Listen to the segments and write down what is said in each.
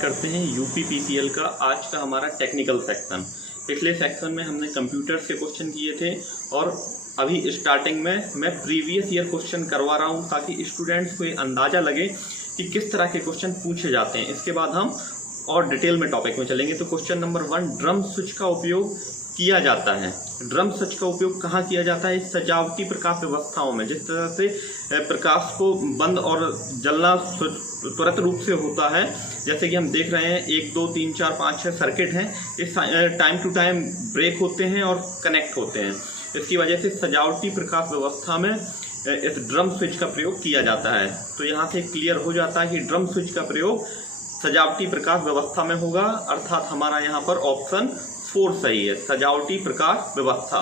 करते हैं यूपीपीसीएल का आज का हमारा टेक्निकल सेक्शन। पिछले सेक्शन में हमने कंप्यूटर से क्वेश्चन किए थे और अभी स्टार्टिंग में मैं प्रीवियस ईयर क्वेश्चन करवा रहा हूं ताकि स्टूडेंट्स को ये अंदाज़ा लगे कि किस तरह के क्वेश्चन पूछे जाते हैं। इसके बाद हम और डिटेल में टॉपिक में चलेंगे। तो क्वेश्चन नंबर 1, ड्रम स्विच का उपयोग किया जाता है। ड्रम स्विच का उपयोग कहाँ किया जाता है? सजावटी प्रकाश व्यवस्थाओं में, जिस तरह से प्रकाश को बंद और जलना त्वरित रूप से होता है। जैसे कि हम देख रहे हैं 1 2 3 4 5 6 सर्किट हैं, इस टाइम टू टाइम ब्रेक होते हैं और कनेक्ट होते हैं। इसकी वजह से सजावटी प्रकाश व्यवस्था में इस ड्रम स्विच का प्रयोग किया जाता है। तो यहाँ से क्लियर हो जाता है कि ड्रम स्विच का प्रयोग सजावटी प्रकाश व्यवस्था में होगा, अर्थात हमारा यहाँ पर ऑप्शन 4 सही है, सजावटी प्रकाश व्यवस्था।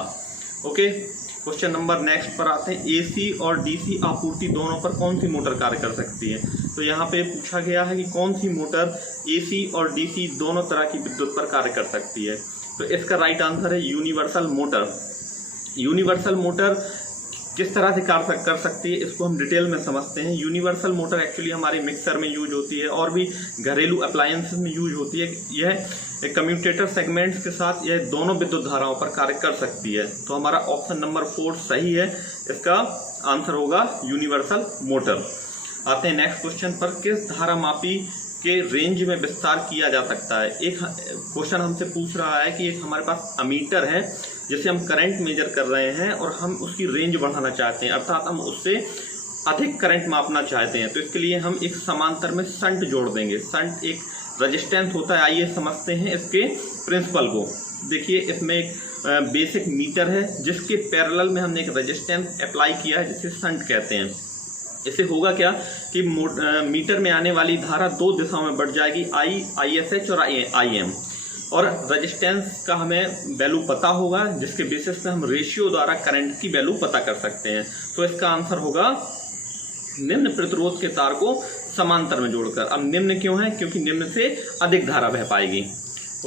ओके, क्वेश्चन नंबर नेक्स्ट पर आते हैं। एसी और डीसी आपूर्ति दोनों पर कौन सी मोटर कार्य कर सकती है? तो यहाँ पे पूछा गया है कि कौन सी मोटर एसी और डीसी दोनों तरह की विद्युत पर कार्य कर सकती है। तो इसका राइट आंसर है यूनिवर्सल मोटर। यूनिवर्सल मोटर किस तरह से कार्य कर सकती है इसको हम डिटेल में समझते हैं। यूनिवर्सल मोटर एक्चुअली हमारे मिक्सर में यूज होती है और भी घरेलू अप्लायंसेस में यूज होती है। यह कम्यूटेटर सेगमेंट्स के साथ यह दोनों विद्युत धाराओं पर कार्य कर सकती है। तो हमारा ऑप्शन नंबर 4 सही है, इसका आंसर होगा यूनिवर्सल मोटर। आते हैं नेक्स्ट क्वेश्चन पर। किस धारा मापी के रेंज में विस्तार किया जा सकता है? एक क्वेश्चन हमसे पूछ रहा है कि एक हमारे पास अमीटर है जिसे हम करंट मेजर कर रहे हैं और हम उसकी रेंज बढ़ाना चाहते हैं, अर्थात हम उससे अधिक करंट मापना चाहते हैं। तो इसके लिए हम एक समांतर में शंट जोड़ देंगे। शंट एक रेजिस्टेंस होता है, आइए समझते हैं इसके प्रिंसिपल को। देखिए, इसमें एक बेसिक मीटर है जिसके पैरेलल में हमने एक रेजिस्टेंस अप्लाई किया है जिसे शंट कहते हैं। इससे होगा क्या कि मीटर में आने वाली धारा 2 दिशाओं में बढ़ जाएगी, ISH और IM। और रेजिस्टेंस का हमें वैल्यू पता होगा जिसके बेसिस पे हम रेशियो द्वारा करंट की वैल्यू पता कर सकते हैं। तो इसका आंसर होगा निम्न प्रतिरोध के तार को समांतर में जोड़कर। अब निम्न क्यों है? क्योंकि निम्न से अधिक धारा बह पाएगी।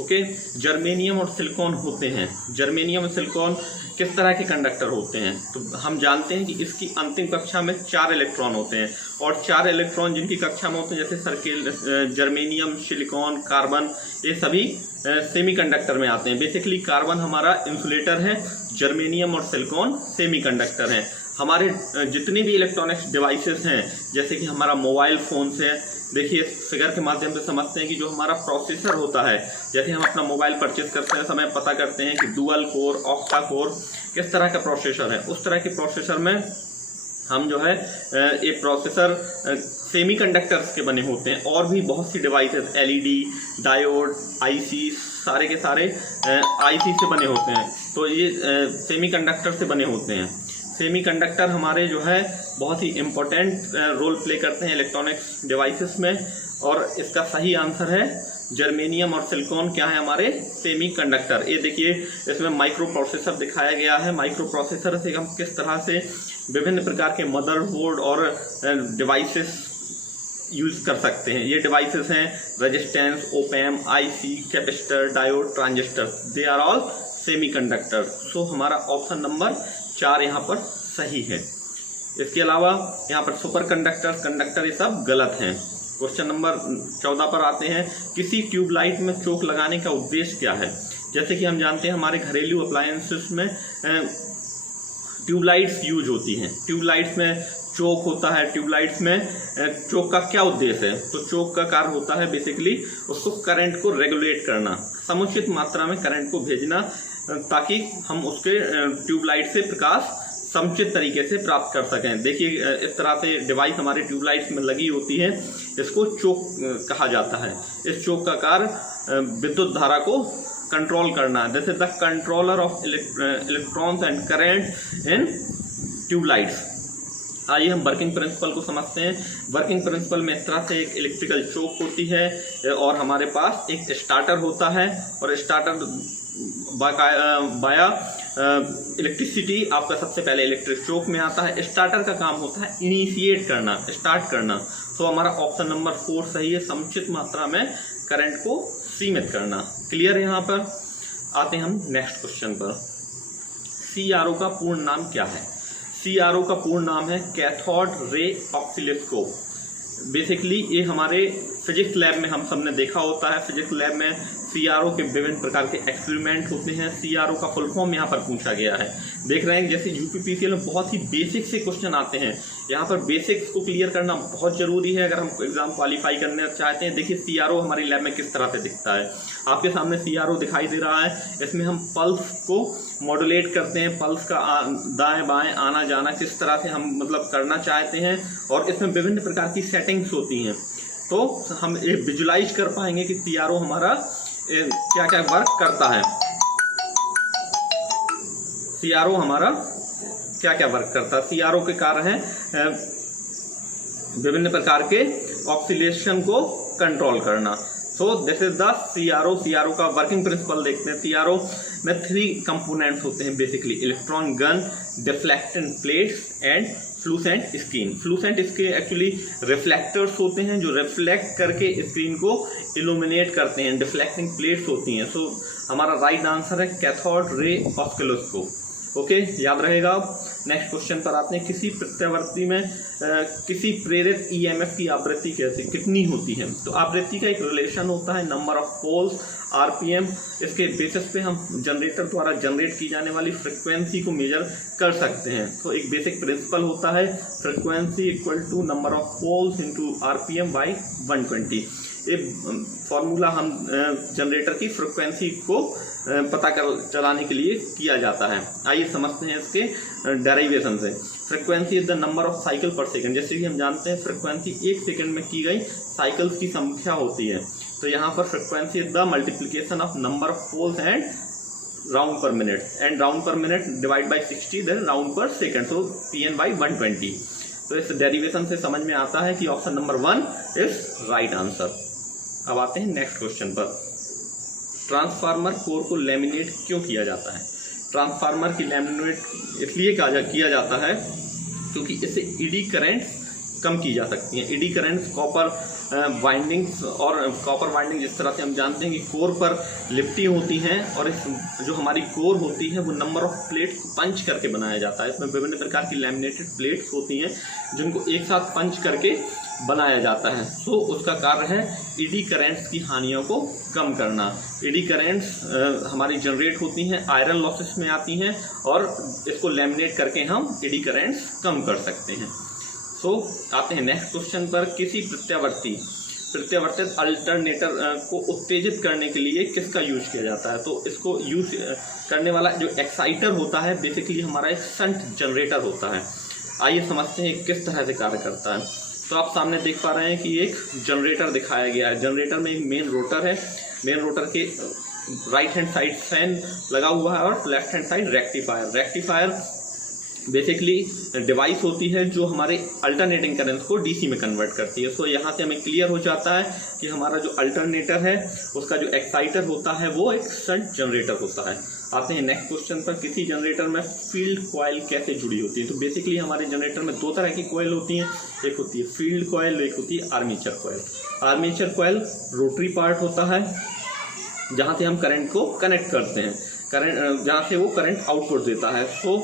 ओके, जर्मेनियम और सिलिकॉन होते हैं। जर्मेनियम और सिलिकॉन किस तरह के कंडक्टर होते हैं? तो हम जानते हैं कि इसकी अंतिम कक्षा में 4 इलेक्ट्रॉन होते हैं और 4 इलेक्ट्रॉन जिनकी कक्षा में होते हैं, जैसे सर्किल, जर्मेनियम, सिलिकॉन, कार्बन, ये सभी सेमीकंडक्टर में आते हैं। बेसिकली कार्बन हमारा इंसुलेटर है, जर्मेनियम और सिलिकॉन सेमीकंडक्टर हैं। हमारे जितने भी इलेक्ट्रॉनिक्स डिवाइसेस हैं, जैसे कि हमारा मोबाइल फोन्स है, देखिए इस फिगर के माध्यम से समझते हैं कि जो हमारा प्रोसेसर होता है, जैसे हम अपना मोबाइल परचेज करते हैं समय पता करते हैं कि डुअल कोर, ऑक्टा कोर किस तरह का प्रोसेसर है। उस तरह के प्रोसेसर में हम जो है ये प्रोसेसर सेमीकंडक्टर्स के बने होते हैं। और भी बहुत सी डिवाइसेस, LED, डायोड, IC, सारे के सारे IC से बने होते हैं। तो ये सेमीकंडक्टर से बने होते हैं। सेमीकंडक्टर हमारे जो है बहुत ही इम्पोर्टेंट रोल प्ले करते हैं इलेक्ट्रॉनिक्स डिवाइसेस में, और इसका सही आंसर है जर्मेनियम और सिलिकॉन क्या है? हमारे सेमीकंडक्टर। ये देखिए, इसमें माइक्रो प्रोसेसर दिखाया गया है। माइक्रो प्रोसेसर से हम किस तरह से विभिन्न प्रकार के मदरबोर्ड और डिवाइसेस यूज कर सकते हैं। ये डिवाइसेस हैं resistance, opamp, IC, capacitor, diode, transistor, they are all semiconductor. So हमारा ऑप्शन नंबर 4 यहाँ पर सही है। इसके अलावा यहाँ पर सुपर कंडक्टर, कंडक्टर, ये सब गलत हैं। क्वेश्चन नंबर 14 पर आते हैं। किसी ट्यूबलाइट में चोक लगाने का उद्देश्य क्या है? जैसे कि हम जानते हैं हमारे घरेलू अप्लायंसेस में ट्यूबलाइट्स यूज होती हैं। ट्यूबलाइट्स में चोक होता है। ट्यूबलाइट्स में चोक का क्या उद्देश्य है? तो चोक का कार्य होता है बेसिकली उसको करंट को रेगुलेट करना, समुचित मात्रा में करंट को भेजना, ताकि हम उसके ट्यूबलाइट से प्रकाश समुचित तरीके से प्राप्त कर सकें। देखिए, इस तरह से डिवाइस हमारे ट्यूबलाइट्स में लगी होती है, इसको चोक कहा जाता है। इस चोक का कार्य विद्युत धारा को कंट्रोल करना है। This is the controller of electrons and current in tubelights. आइए हम वर्किंग प्रिंसिपल को समझते हैं। वर्किंग प्रिंसिपल में इस तरह से एक इलेक्ट्रिकल चोक होती है और हमारे पास एक स्टार्टर होता है, और स्टार्टर बाया इलेक्ट्रिसिटी आपका सबसे पहले इलेक्ट्रिक चोक में आता है। स्टार्टर का काम होता है इनिशिएट करना, स्टार्ट करना। तो हमारा ऑप्शन नंबर 4 सही है, समुचित मात्रा में करंट को सीमित करना। क्लियर? यहाँ पर आते हैं हम नेक्स्ट क्वेश्चन पर। CRO का पूर्ण नाम क्या है? CRO का पूर्ण नाम है कैथोड रे ऑसिलोस्कोप। बेसिकली ये हमारे फिजिक्स लैब में हम सबने देखा होता है, फिजिक्स लैब में CRO के विभिन्न प्रकार के एक्सपेरिमेंट होते हैं। CRO का फुल फॉर्म यहाँ पर पूछा गया है। देख रहे हैं जैसे UPPCL में बहुत ही बेसिक से क्वेश्चन आते हैं, यहाँ पर बेसिक्स को क्लियर करना बहुत जरूरी है अगर हम एग्जाम क्वालिफाई करना चाहते हैं। देखिए CRO हमारी लैब में किस तरह से दिखता है, आपके सामने CRO दिखाई दे रहा है। इसमें हम पल्स को मॉड्यूलेट करते हैं, पल्स का दाएं बाएं आना जाना किस तरह से हम मतलब करना चाहते हैं, और इसमें विभिन्न प्रकार की सेटिंग्स होती हैं। तो हम ये विजुलाइज कर पाएंगे कि CRO हमारा क्या क्या वर्क करता है, CRO हमारा क्या क्या वर्क करता है। CRO के कारण है विभिन्न प्रकार के ऑक्सीलेशन को कंट्रोल करना। So this is the CRO का वर्किंग प्रिंसिपल देखते हैं। CRO में 3 कंपोनेंट्स होते हैं basically, electron gun, deflecting plates and fluorescent screen. Fluorescent screen actually reflectors होते हैं जो रिफ्लेक्ट करके स्क्रीन को इल्यूमिनेट करते हैं, डिफ्लेक्टिंग प्लेट्स होती हैं। सो हमारा राइट आंसर है कैथोड रे ऑस्किलोस्कोप। ओके, याद रहेगा। नेक्स्ट क्वेश्चन पर आते हैं, किसी प्रत्यावर्ती में किसी प्रेरित EMF की आवृत्ति कितनी होती है। तो आवृत्ति का एक रिलेशन होता है नंबर ऑफ पोल्स, RPM। इसके बेसिस पे हम जनरेटर द्वारा जनरेट की जाने वाली फ्रिक्वेंसी को मेजर कर सकते हैं। तो एक बेसिक प्रिंसिपल होता है frequency equal to number of poles into RPM by 120। ये फॉर्मूला हम जनरेटर की फ्रिक्वेंसी को पता कर चलाने के लिए किया जाता है। आइए समझते हैं इसके डेरिवेशन से। Frequency is the number of cycle पर सेकंड। जैसे कि हम जानते हैं फ्रिक्वेंसी 1 सेकंड में की गई साइकिल्स की संख्या होती है। तो यहाँ पर frequency is the multiplication of number of poles and round per minute, and round per minute divide by 60 then round per second, तो PN बाई 120। तो इस डेरिवेशन से समझ में आता है कि option number 1 is right answer. अब आते हैं नेक्स्ट क्वेश्चन पर। ट्रांसफार्मर कोर को लैमिनेट क्यों किया जाता है। ट्रांसफार्मर की लैमिनेट इसलिए किया जाता है क्योंकि इससे ईडी करंट कम की जा सकती हैं। ईडी करंट कॉपर वाइंडिंग्स, और कॉपर वाइंडिंग जिस तरह से हम जानते हैं कि कोर पर लिपटी होती हैं, और इस जो हमारी कोर होती है वो नंबर ऑफ प्लेट्स को पंच करके बनाया जाता है। इसमें विभिन्न प्रकार की लैमिनेटेड प्लेट्स होती हैं जिनको एक साथ पंच करके बनाया जाता है। सो उसका कार्य है ईडी करंट्स की हानियों को कम करना। ईडी करंट्स हमारी जनरेट होती हैं, आयरन लॉसेस में आती हैं, और इसको लैमिनेट करके हम ईडी करंट्स कम कर सकते हैं। सो आते हैं नेक्स्ट क्वेश्चन पर। किसी प्रत्यावर्तित अल्टरनेटर को उत्तेजित करने के लिए किसका यूज किया जाता है। तो इसको यूज करने वाला जो एक्साइटर होता है बेसिकली हमारा एक शंट जनरेटर होता है। आइए समझते हैं किस तरह से कार्य करता है। तो आप सामने देख पा रहे हैं कि एक जनरेटर दिखाया गया है। जनरेटर में एक मेन रोटर है, मेन रोटर के राइट हैंड साइड फैन लगा हुआ है और left hand side rectifier. Rectifier basically device होती है जो हमारे अल्टरनेटिंग करंट को डीसी में कन्वर्ट करती है। सो यहाँ से हमें क्लियर हो जाता है कि हमारा जो अल्टरनेटर है उसका जो एक्साइटर होता है वो एक शंट जनरेटर होता है। आते हैं नेक्स्ट क्वेश्चन पर। किसी जनरेटर में फील्ड कॉइल कैसे जुड़ी होती है। तो बेसिकली हमारे जनरेटर में 2 तरह की कॉइल होती हैं, एक होती है फील्ड कॉइल, एक होती है armature coil. Armature coil rotary part होता है जहाँ से हम करंट को कनेक्ट करते हैं, करंट जहाँ से वो करंट आउटपुट देता है। सो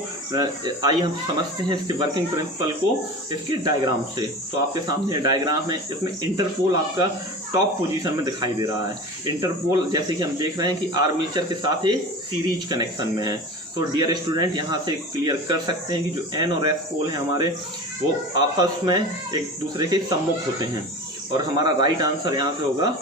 आइए हम समझते हैं इसके वर्किंग प्रिंसिपल को इसके डायग्राम से। तो आपके सामने डायग्राम है, इसमें इंटरपोल आपका टॉप पोजीशन में दिखाई दे रहा है। इंटरपोल जैसे कि हम देख रहे हैं कि आर्मेचर के साथ ये सीरीज कनेक्शन में है। तो डियर स्टूडेंट यहाँ से क्लियर कर सकते हैं कि जो N और S पोल हैं हमारे वो आपस में एक दूसरे के सम्मुख होते हैं, और हमारा राइट आंसर यहाँ से होगा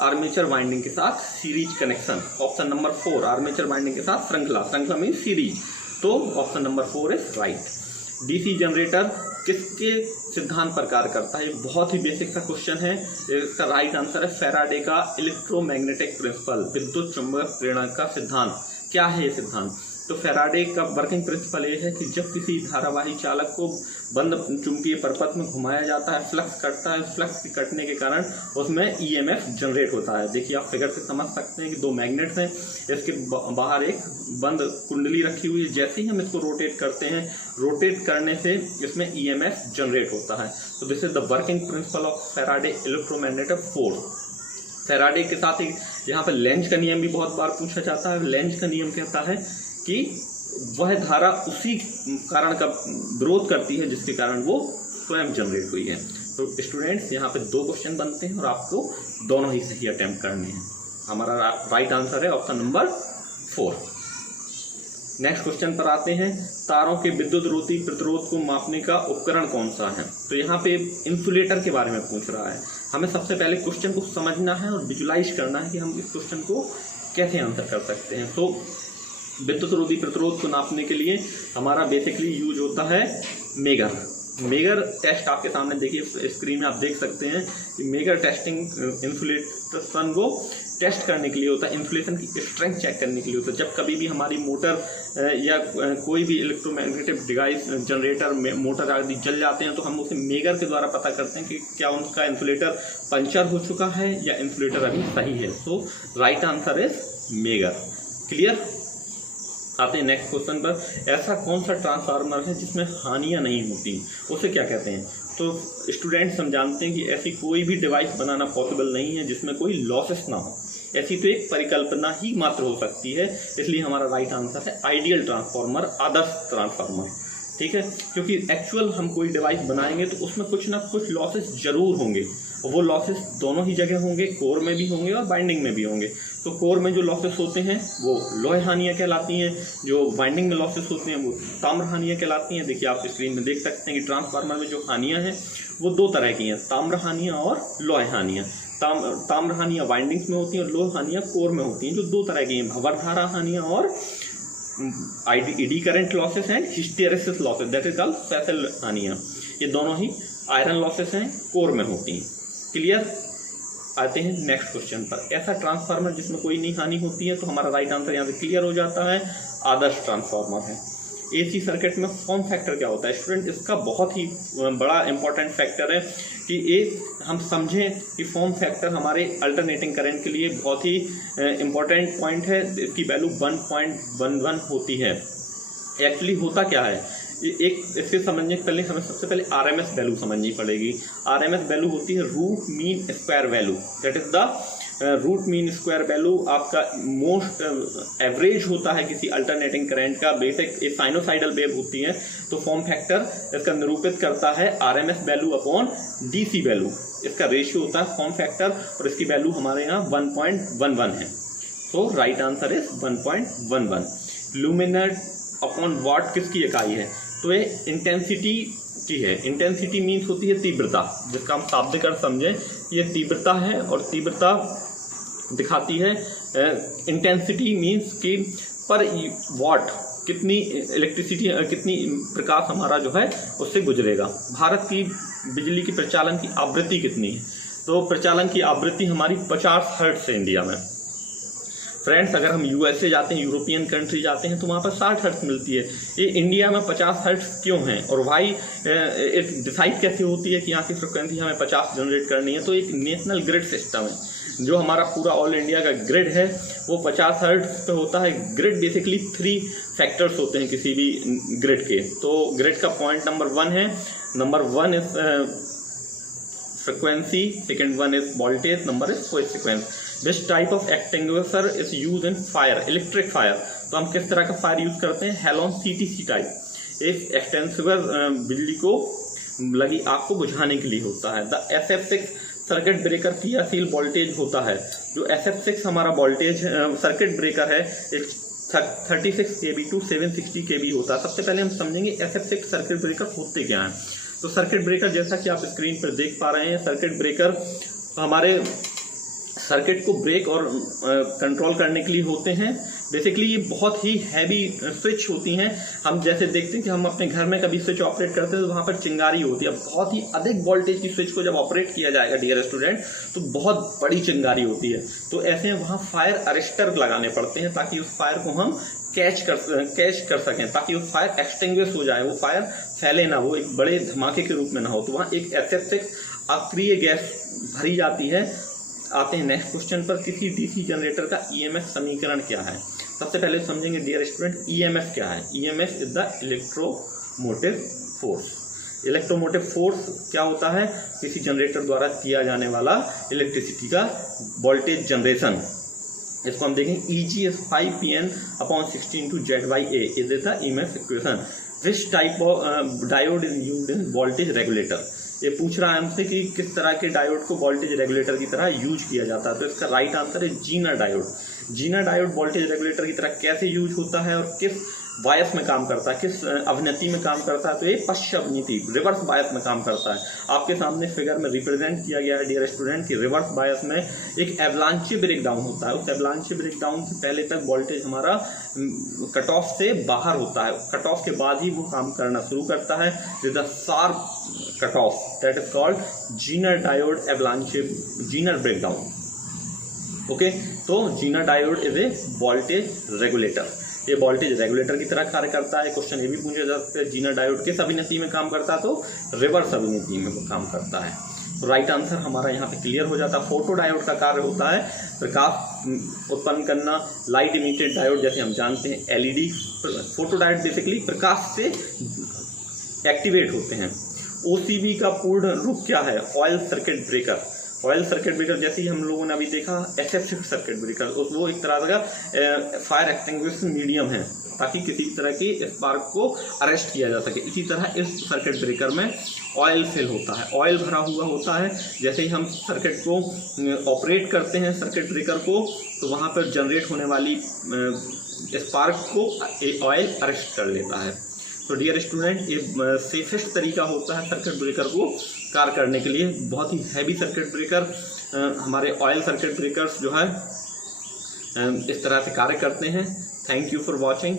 आर्मेचर वाइंडिंग के साथ series connection. Option number 4 armature winding के साथ श्रृंखला, श्रृंखला मीन सीरीज। तो option number 4 is right. DC generator किसके सिद्धांत पर कार्य करता है। बहुत ही बेसिक सा क्वेश्चन है। इसका राइट आंसर है फैराडे का इलेक्ट्रोमैग्नेटिक प्रिंसिपल, विद्युत चुंबक प्रेरण का सिद्धांत। क्या है ये सिद्धांत। तो फैराडे का वर्किंग प्रिंसिपल ये है कि जब किसी धारावाही चालक को बंद चुंबकीय परपथ में घुमाया जाता है, फ्लक्स कटता है, फ्लक्स के कटने के कारण उसमें ईएमएफ जनरेट होता है। देखिए आप फिगर से समझ सकते हैं कि 2 मैग्नेट्स हैं, इसके बाहर एक बंद कुंडली रखी हुई है। जैसे ही हम इसको रोटेट करते हैं, रोटेट करने से इसमें ईएमएफ जनरेट होता है। तो this is the working principle of Faraday electromagnetic force. Faraday के साथ ही यहाँ पर लेंज का नियम भी बहुत बार पूछा जाता है। लेंज का नियम कहता है कि वह धारा उसी कारण का विरोध करती है जिसके कारण वो स्वयं जनरेट हुई है। तो स्टूडेंट्स यहाँ पे 2 क्वेश्चन बनते हैं और आपको दोनों ही सही अटेम्प्ट करने हैं। हमारा राइट आंसर है ऑप्शन नंबर 4। नेक्स्ट क्वेश्चन पर आते हैं, तारों के विद्युत रोधी प्रतिरोध को मापने का उपकरण कौन सा है। तो यहाँ पे इंसुलेटर के बारे में पूछ रहा है। हमें सबसे पहले क्वेश्चन को समझना है और विजुलाइज करना है कि हम इस क्वेश्चन को कैसे आंसर कर सकते हैं। तो विद्युत रोधी प्रतिरोध को नापने के लिए हमारा बेसिकली यूज होता है मेगर। मेगर टेस्ट आपके सामने देखिए स्क्रीन में आप देख सकते हैं कि मेगर टेस्टिंग इंसुलेशन को टेस्ट करने के लिए होता है, इंसुलेशन की स्ट्रेंथ चेक करने के लिए होता है। जब कभी भी हमारी मोटर या कोई भी इलेक्ट्रोमैग्नेटिक डिवाइस जनरेटर में मोटर आदि जल जाते हैं तो हम उसे मेगर के द्वारा पता करते हैं कि क्या उनका इंसुलेटर पंचर हो चुका है या इंसुलेटर अभी सही है। So right answer is megger. Clear. आते हैं नेक्स्ट क्वेश्चन पर, ऐसा कौन सा ट्रांसफार्मर है जिसमें हानियां नहीं होती, उसे क्या कहते हैं। तो स्टूडेंट्स हम जानते हैं कि ऐसी कोई भी डिवाइस बनाना पॉसिबल नहीं है जिसमें कोई लॉसेस ना हो। ऐसी तो एक परिकल्पना ही मात्र हो सकती है, इसलिए हमारा राइट आंसर है आइडियल ट्रांसफार्मर, आदर्श ट्रांसफार्मर। ठीक है, क्योंकि एक्चुअल हम कोई डिवाइस बनाएंगे तो उसमें कुछ ना कुछ लॉसेस जरूर होंगे और वो लॉसेस दोनों ही जगह होंगे, कोर में भी होंगे और बाइंडिंग में भी होंगे। तो कोर में जो लॉसेस होते हैं वो लोहे हानियाँ कहलाती हैं, जो बाइंडिंग में लॉसेस होते हैं वो ताम्र हानियाँ कहलाती हैं। देखिए आप स्क्रीन में देख सकते हैं कि ट्रांसफार्मर में जो हानियाँ हैं वो 2 तरह की हैं, ताम्र हानियाँ और लोहे हानियाँ। ताम्र हानियाँ बाइंडिंग्स में होती हैं और लोहे हानियाँ कोर में होती हैं, जो 2 तरह की हैं, भंवरधारा हानियाँ और eddy current losses and hysteresis losses, that is called फेसल हानियाँ। ये दोनों ही आयरन लॉसेस हैं, कोर में होती हैं। क्लियर। आते हैं नेक्स्ट क्वेश्चन पर, ऐसा ट्रांसफार्मर जिसमें कोई नहीं हानि होती है। तो हमारा राइट आंसर यहाँ से क्लियर हो जाता है, आदर्श ट्रांसफार्मर है। एसी सर्किट में फॉर्म फैक्टर क्या होता है। स्टूडेंट इसका बहुत ही बड़ा इंपॉर्टेंट फैक्टर है कि हम समझें कि फॉर्म फैक्टर हमारे अल्टरनेटिंग करंट के लिए बहुत ही इंपॉर्टेंट पॉइंट है। इसकी वैल्यू 1.11 होती है। एक्चुअली होता क्या है, एक इसके समझने के पहले हमें सबसे पहले आरएमएस वैल्यू समझनी पड़ेगी। आरएमएस वैल्यू होती है root mean square value, that is the root mean square value आपका मोस्ट एवरेज होता है किसी अल्टरनेटिंग करंट का। बेसिक एक साइनोसाइडल वेव होती है तो फॉर्म फैक्टर इसका निरूपित करता है RMS value upon DC value. इसका रेशियो होता है फॉर्म फैक्टर और इसकी वैल्यू हमारे यहाँ 1.11 है। तो राइट आंसर इज 1.11। लुमिनट अपॉन वाट किसकी इकाई है, तो ये इंटेंसिटी की है। इंटेंसिटी मीन्स होती है तीव्रता, जिसका हम शाब्दिक अर्थ समझें ये तीव्रता है और तीव्रता दिखाती है इंटेंसिटी मीन्स कि पर वाट कितनी इलेक्ट्रिसिटी, कितनी प्रकाश हमारा जो है उससे गुजरेगा। भारत की बिजली की प्रचालन की आवृत्ति कितनी है, तो प्रचालन की आवृत्ति हमारी 50 हर्ट्ज है इंडिया में। फ्रेंड्स अगर हम यूएसए जाते हैं, यूरोपियन कंट्री जाते हैं तो वहाँ पर 60 हर्ट्ज मिलती है। ये इंडिया में 50 हर्ट्ज क्यों है और वाई डिसाइड कैसे होती है कि यहाँ की फ्रिक्वेंसी हमें 50 जनरेट करनी है। तो एक नेशनल ग्रिड सिस्टम है, जो हमारा पूरा ऑल इंडिया का ग्रिड है वो 50 हर्ट्ज पे होता है। ग्रिड बेसिकली 3 फैक्टर्स होते हैं किसी भी ग्रिड के। तो ग्रिड का पॉइंट नंबर 1 है, number 1 is frequency, second 1 is voltage, number is coefficient. This type of extinguisher is used in fire, electric fire। तो हम किस तरह का फायर यूज करते हैं, हेलोन CTC टाइप। एक एक्सटेंसिवर बिजली को लगी आग को बुझाने के लिए होता है। द SF6 सर्किट ब्रेकर क्रियाशील वोल्टेज होता है। जो SF6 हमारा वोल्टेज सर्किट ब्रेकर है 36 kV to 760 kV होता है। सबसे पहले हम समझेंगे SF6 सर्किट ब्रेकर होते क्या हैं। तो सर्किट ब्रेकर जैसा कि आप स्क्रीन पर देख पा रहे हैं, सर्किट ब्रेकर हमारे सर्किट को ब्रेक और कंट्रोल करने के लिए होते हैं। बेसिकली ये बहुत ही हैवी स्विच होती हैं। हम जैसे देखते हैं कि हम अपने घर में कभी स्विच ऑपरेट करते हैं तो वहाँ पर चिंगारी होती है। बहुत ही अधिक वोल्टेज की स्विच को जब ऑपरेट किया जाएगा डियर स्टूडेंट तो बहुत बड़ी चिंगारी होती है। तो ऐसे वहाँ फायर अरेस्टर लगाने पड़ते हैं ताकि उस फायर को हम कैच कर सकें, ताकि वो फायर एक्सटिंग्विश हो जाए, वो फायर फैले ना, वो एक बड़े धमाके के रूप में ना हो। तो वहाँ एक SF6 अक्रिय गैस भरी जाती है। आते हैं नेक्स्ट क्वेश्चन पर, किसी डीसी जनरेटर का EMF समीकरण क्या है। सबसे पहले समझेंगे डियर स्टूडेंट EMF क्या है। EMF is the electromotive force. Electromotive force क्या होता है, किसी जनरेटर द्वारा किया जाने वाला इलेक्ट्रिसिटी का वोल्टेज जनरेशन। इसको हम देखें Eg is 5Pn/16 into Z/A is the EMF equation। Which type of diode is used in voltage regulator। ये पूछ रहा है हमसे कि किस तरह के डायोड को वोल्टेज रेगुलेटर की तरह यूज किया जाता है, तो इसका राइट आंसर है Zener diode. Zener diode voltage regulator की तरह कैसे यूज होता है और किस बायस में काम करता है, किस अवनति में काम करता है, तो ये पश्च अवनति रिवर्स बायस में काम करता है। आपके सामने फिगर में रिप्रेजेंट किया गया है डियर स्टूडेंट कि रिवर्स बायस में एक एवलांची ब्रेकडाउन होता है। उस एवलांची ब्रेकडाउन से पहले तक वोल्टेज हमारा कट ऑफ से बाहर होता है, कट ऑफ के बाद ही वो काम करना शुरू करता है with the sharp cut off, that is called zener diode avalanche zener breakdown. Okay, तो zener diode is a voltage regulator, ये वोल्टेज रेगुलेटर की तरह कार्य करता है। क्वेश्चन ये भी पूछा जा सकता है जीनर डायोड किस अभिनति में काम करता है, तो रिवर्स अभिनति में वो काम करता है। तो राइट आंसर हमारा यहाँ पे क्लियर हो जाता है। फोटो डायोड का कार्य होता है प्रकाश उत्पन्न करना, लाइट इमिटेड डायोड जैसे हम जानते हैं एलईडी। फोटो डायोड बेसिकली प्रकाश से एक्टिवेट होते हैं। ओसीबी का पूर्ण रूप क्या है, oil circuit breaker. Oil circuit breaker जैसे ही हम लोगों ने अभी देखा एसेप्टिक सर्किट ब्रेकर, वो एक तरह का फायर एक्सटिंग्विशिंग मीडियम है ताकि किसी तरह की स्पार्क को अरेस्ट किया जा सके। इसी तरह इस सर्किट ब्रेकर में ऑयल फिल होता है, ऑयल भरा हुआ होता है। जैसे ही हम सर्किट को ऑपरेट करते हैं सर्किट ब्रेकर को, तो वहाँ पर जनरेट होने वाली स्पार्क को ऑयल अरेस्ट कर लेता है। तो डियर स्टूडेंट, ये सेफेस्ट तरीका होता है सर्किट ब्रेकर को कार्य करने के लिए। बहुत ही हैवी सर्किट ब्रेकर हमारे ऑयल सर्किट ब्रेकर्स जो है इस तरह से कार्य करते हैं। Thank you for watching,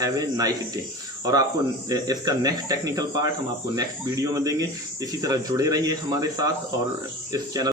have a nice day. और आपको इसका नेक्स्ट टेक्निकल पार्ट हम आपको नेक्स्ट वीडियो में देंगे। इसी तरह जुड़े रहिए हमारे साथ और इस चैनल